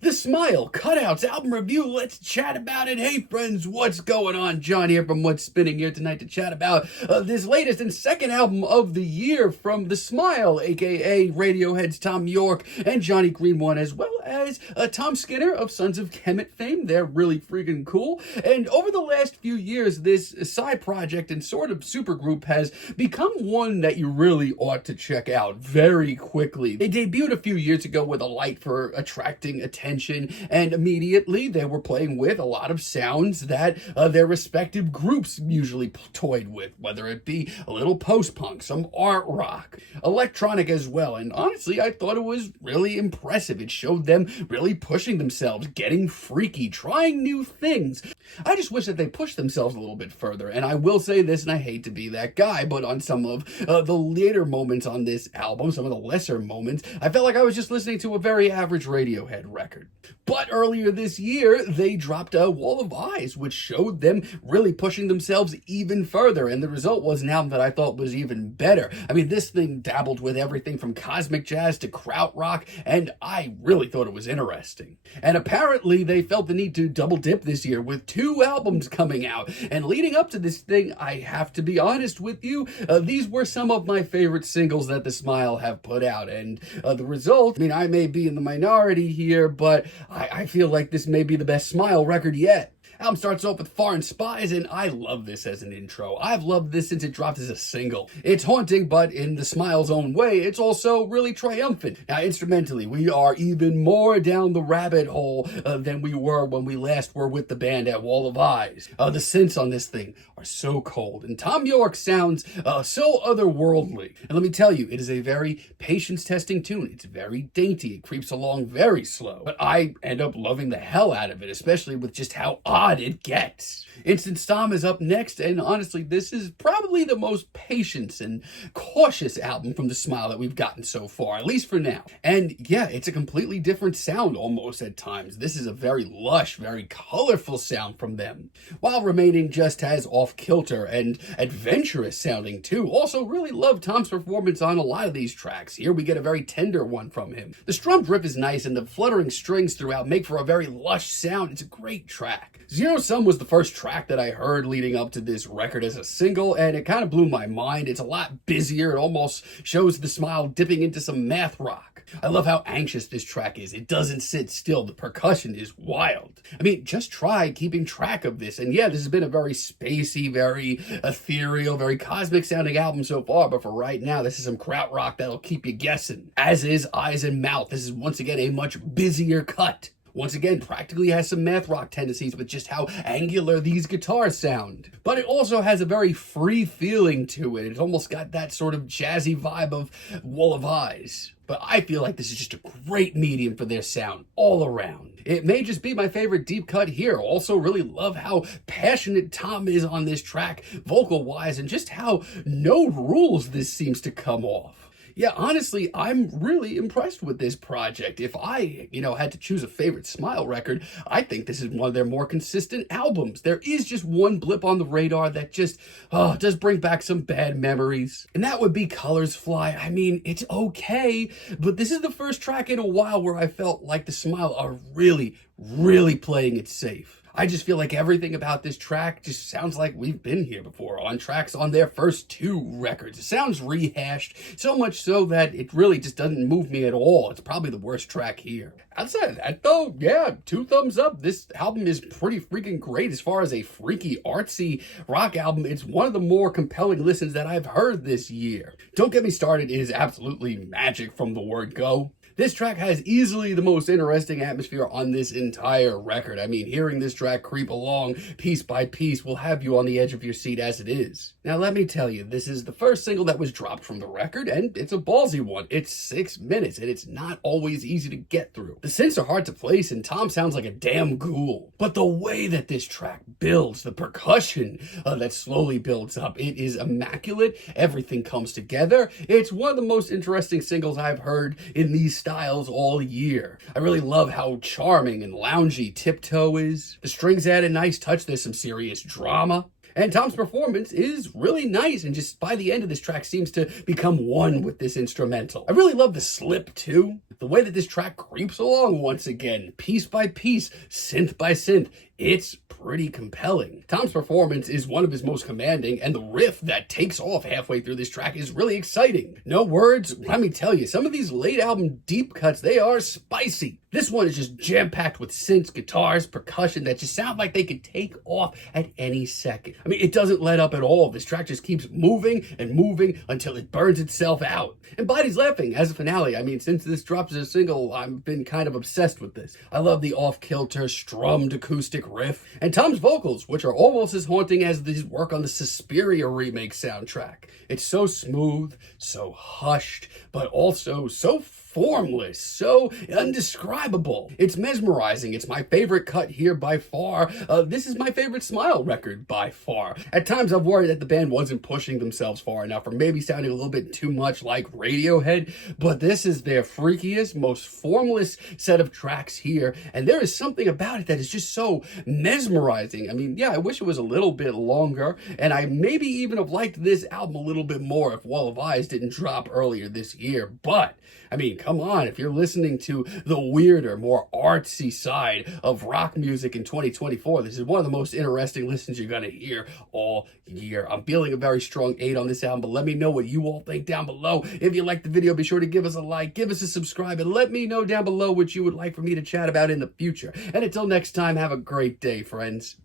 The Smile Cutouts album review. Let's chat about it. Hey friends, what's going on? John here from What's Spinning here tonight to chat about this latest and second album of the year from The Smile, aka Radiohead's Tom York and Johnny Greenone, as well as Tom Skinner of Sons of Kemet fame. They're really freaking cool. And over the last few years, this side project and sort of supergroup has become one that you really ought to check out very quickly. They debuted a few years ago with a light for attracting attention, and immediately they were playing with a lot of sounds that their respective groups usually toyed with, whether it be a little post-punk, some art rock, electronic as well. And honestly, I thought it was really impressive. It showed them really pushing themselves, getting freaky, trying new things. I just wish that they pushed themselves a little bit further. And I will say this, and I hate to be that guy, but on some of the later moments on this album, some of the lesser moments, I felt like I was just listening to a very average Radiohead record. But earlier this year, they dropped a Wall of Eyes, which showed them really pushing themselves even further. And the result was an album that I thought was even better. I mean, this thing dabbled with everything from cosmic jazz to krautrock, and I really thought it was interesting. And apparently, they felt the need to double dip this year with 2 albums coming out. And leading up to this thing, I have to be honest with you, these were some of my favorite singles that The Smile have put out. And the result, I mean, I may be in the minority here, but I feel like this may be the best Smile record yet. Album starts off with Foreign Spies, and I love this as an intro. I've loved this since it dropped as a single. It's haunting, but in the Smile's own way, it's also really triumphant. Now, instrumentally, we are even more down the rabbit hole than we were when we last were with the band at Wall of Eyes. The synths on this thing are so cold, and Tom York sounds so otherworldly. And let me tell you, it is a very patience-testing tune. It's very dainty. It creeps along very slow, but I end up loving the hell out of it, especially with just how odd it gets. Instant Storm is up next, and honestly, this is probably the most patience and cautious album from The Smile that we've gotten so far, at least for now. And yeah, it's a completely different sound almost at times. This is a very lush, very colorful sound from them, while remaining just as off-kilter and adventurous sounding too. Also really love Tom's performance on a lot of these tracks. Here we get a very tender one from him. The strummed riff is nice, and the fluttering strings throughout make for a very lush sound. It's a great track. Zero Sum was the first track that I heard leading up to this record as a single, and it kind of blew my mind. It's a lot busier. It almost shows The Smile dipping into some math rock. I love how anxious this track is. It doesn't sit still. The percussion is wild. I mean, just try keeping track of this. And yeah, this has been a very spacey, very ethereal, very cosmic sounding album so far, but for right now, this is some krautrock that'll keep you guessing. As is Eyes and Mouth. This is once again a much busier cut. Once again, practically has some math rock tendencies with just how angular these guitars sound. But it also has a very free feeling to it. It's almost got that sort of jazzy vibe of Wall of Eyes. But I feel like this is just a great medium for their sound all around. It may just be my favorite deep cut here. Also really love how passionate Tom is on this track, vocal-wise, and just how no rules this seems to come off. Yeah, honestly, I'm really impressed with this project. If I, had to choose a favorite Smile record, I think this is one of their more consistent albums. There is just one blip on the radar that just, does bring back some bad memories. And that would be Colors Fly. I mean, it's okay, but this is the first track in a while where I felt like the Smile are really, really playing it safe. I just feel like everything about this track just sounds like we've been here before on tracks on their first 2 records. It sounds rehashed, so much so that it really just doesn't move me at all. It's probably the worst track here. Outside of that, though, yeah, 2 thumbs up. This album is pretty freaking great as far as a freaky, artsy rock album. It's one of the more compelling listens that I've heard this year. Don't Get Me Started is absolutely magic from the word go. This track has easily the most interesting atmosphere on this entire record. I mean, hearing this track creep along piece by piece will have you on the edge of your seat as it is. Now, let me tell you, this is the first single that was dropped from the record, and it's a ballsy one. It's 6 minutes, and it's not always easy to get through. The synths are hard to place, and Tom sounds like a damn ghoul. But the way that this track builds, the percussion that slowly builds up, it is immaculate. Everything comes together. It's one of the most interesting singles I've heard in these styles all year. I really love how charming and loungy Tiptoe is. The strings add a nice touch. There's some serious drama. And Tom's performance is really nice, and just by the end of this track seems to become one with this instrumental. I really love the slip too. The way that this track creeps along once again, piece by piece, synth by synth. It's pretty compelling. Tom's performance is one of his most commanding, and the riff that takes off halfway through this track is really exciting. No words, let me tell you, some of these late album deep cuts, they are spicy. This one is just jam-packed with synths, guitars, percussion that just sound like they could take off at any second. I mean, it doesn't let up at all. This track just keeps moving and moving until it burns itself out. And Body's Laughing as a finale. I mean, since this drops as a single, I've been kind of obsessed with this. I love the off-kilter, strummed acoustic riff, and Tom's vocals, which are almost as haunting as his work on the Suspiria remake soundtrack. It's so smooth, so hushed, but also so formless, so undescribable. It's mesmerizing. It's my favorite cut here by far. This is my favorite Smile record by far. At times I've worried that the band wasn't pushing themselves far enough, or maybe sounding a little bit too much like Radiohead, but this is their freakiest, most formless set of tracks here, and there is something about it that is just so mesmerizing. I mean, yeah, I wish it was a little bit longer, and I maybe even have liked this album a little bit more if Wall of Eyes didn't drop earlier this year, but I mean, come on, if you're listening to the weirder, more artsy side of rock music in 2024, this is one of the most interesting listens you're going to hear all year. I'm feeling a very strong 8 on this album, but let me know what you all think down below. If you liked the video, be sure to give us a like, give us a subscribe, and let me know down below what you would like for me to chat about in the future. And until next time, have a great day, friends.